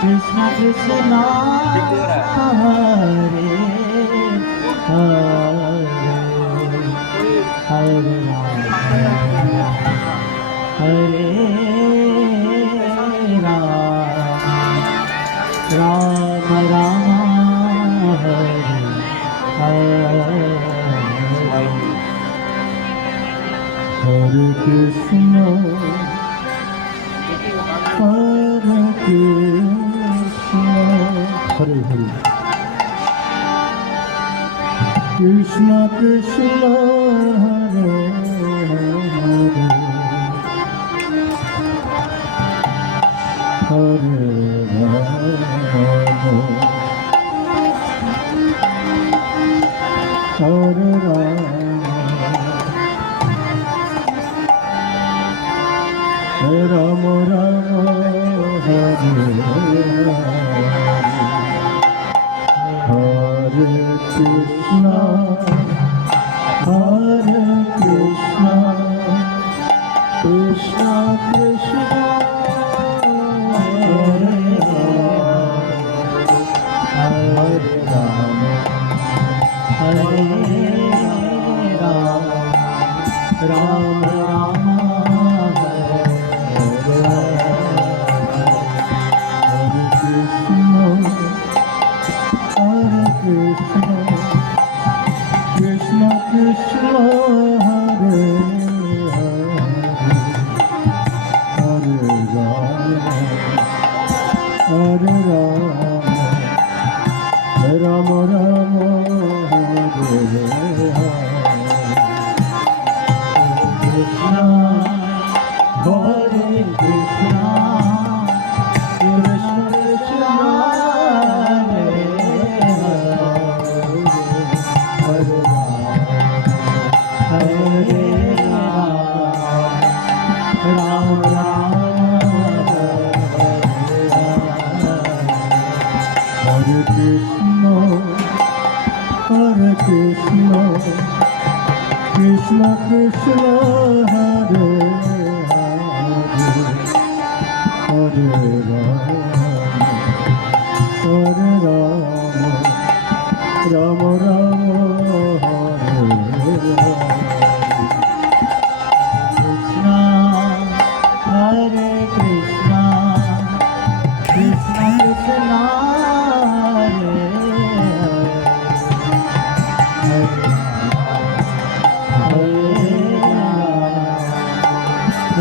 Krishna Krishna Hare Hare Hare Hare Ram Rama Hare Hare Hare Krishna Hare Krishna Hare Hare Krishna Krishna Hare Hare Hare Ram Rama Hare Hare Krishna Krishna Krishna Hare Hare Rama Hare Rama Rama Rama Krishna Krishna Hare Hare Hare Rama Rama Hare Krishna Hare Krishna Krishna Krishna Hare Krishna Krishna Krishna Hare Hare Hare Rama Rama Hare Krishna Hare Krishna Krishna Krishna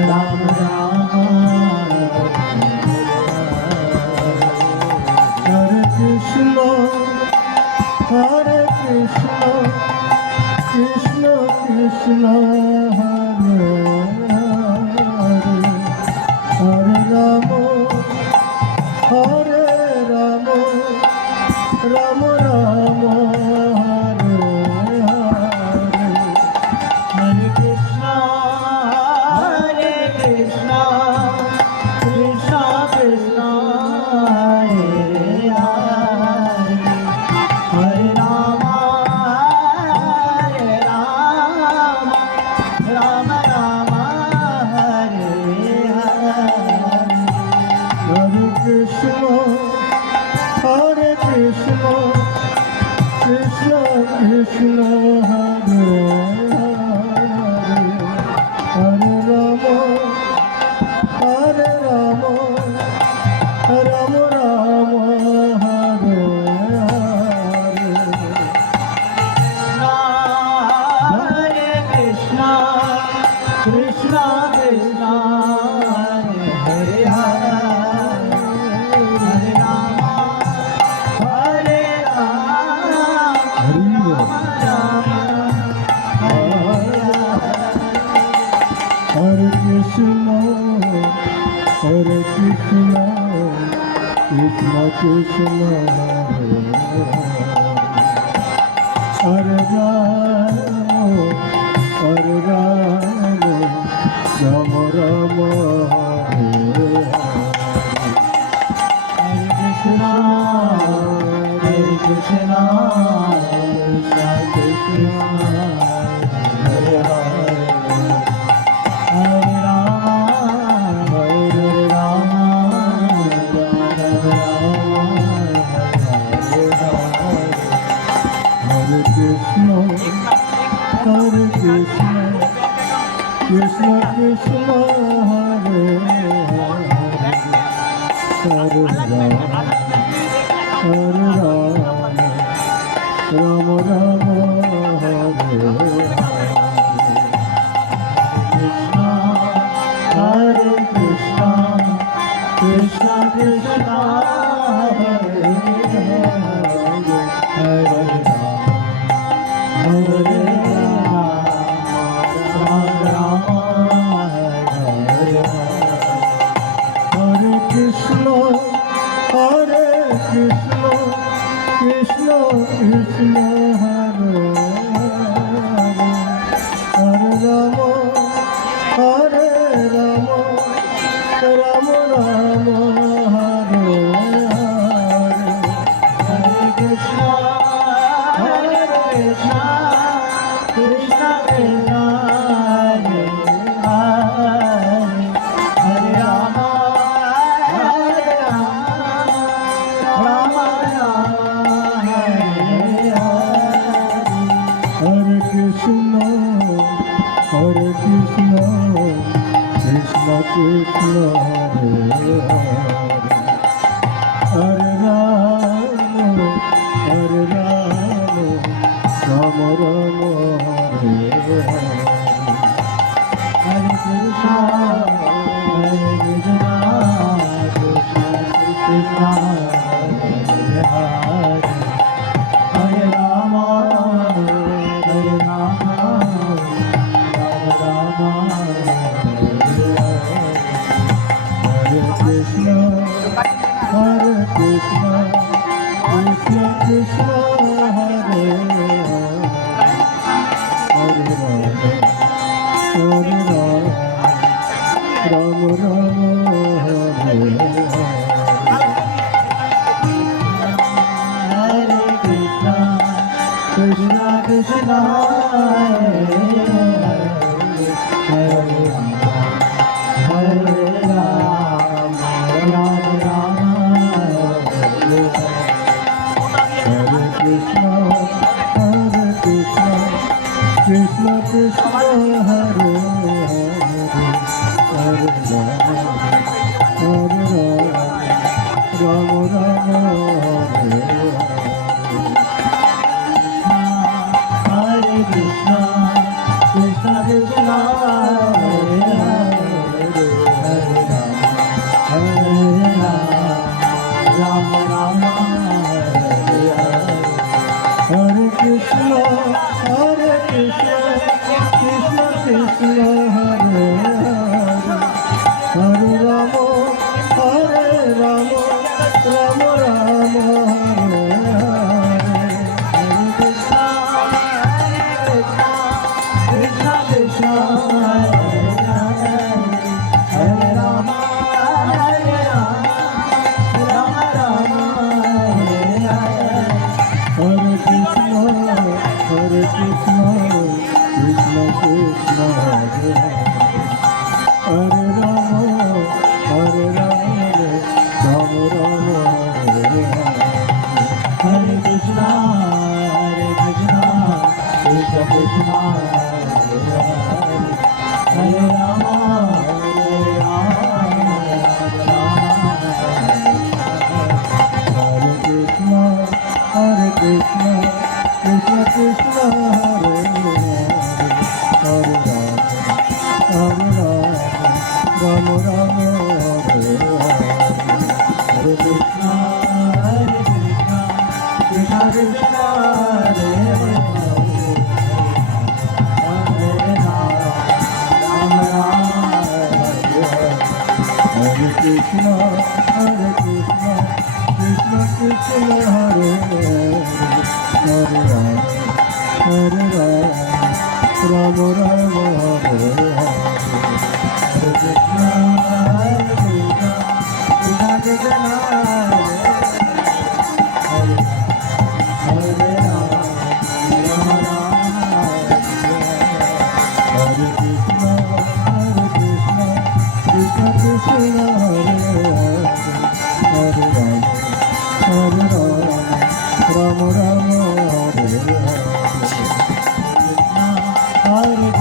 Ram Rama Hare Krishna Hare Krishna Krishna Krishna Hare Hare Rama Hare Rama Rama Rama Hare Hare Hare Krishna Hare Krishna Krishna Krishna Hare Hare Hare Rama Hare Rama Rama Rama Hare Hare Hare Krishna Hare Krishna Krishna Krishna Hare Hare Rama Hare Rama Rama Rama Hare Hare Hare Krishna Krishna Krishna Hare Hare Hare Rama Hare Rama Hare Krishna Hare Krishna Krishna Krishna Hare Rama Hare Rama Krishna Krishna Hare Hare Hare Ram Ram Hare Krishna Hare Krishna Krishna Krishna Hare Hare Hare Krishna Hare Krishna Krishna Krishna Hare Hare Hare Ram Ram Ram Hare Hare Hare Krishna Hare Krishna Krishna Krishna Hare Hare Ram Krishna Hare Krishna Krishna Krishna Hare Hare Hare Ram Ram Ram Hare Hare Krishna Hare Krishna Krishna Krishna Hare Hare Hare Ram Hare Ram Ram Ram Hare Krishna Hare Krishna Krishna Krishna Hare Hare Hare Ram Ram Hare Hare Krishna Krishna Krishna Hare Hare Ram Ram Ram Hare Krishna Krishna Krishna Hare Hare Hare Ram Ram Hare Hare Krishna Krishna Krishna Hare Hare Hare Ram Ram Hare Hare Krishna Krishna Krishna Hare Hare Ram Ram Ram Hare Hare Krishna Krishna Krishna Hare Hare Ram Ram Ram Hare Hare Krishna Krishna Krishna Krishna Hare Hare Ram Ram Ram Hare Hare Krishna Krishna Krishna Hare Hare Ram Hare Krishna Krishna Krishna Krishna Hare Hare Ram Ram Hare Hare Krishna Krishna Krishna Hare Hare Ram Hare Krishna Krishna Krishna Hare Hare Ram Ram Hare Hare Krishna Krishna Krishna Hare Hare Ram Hare Krishna Krishna Krishna Hare Hare Ram Ram Hare Hare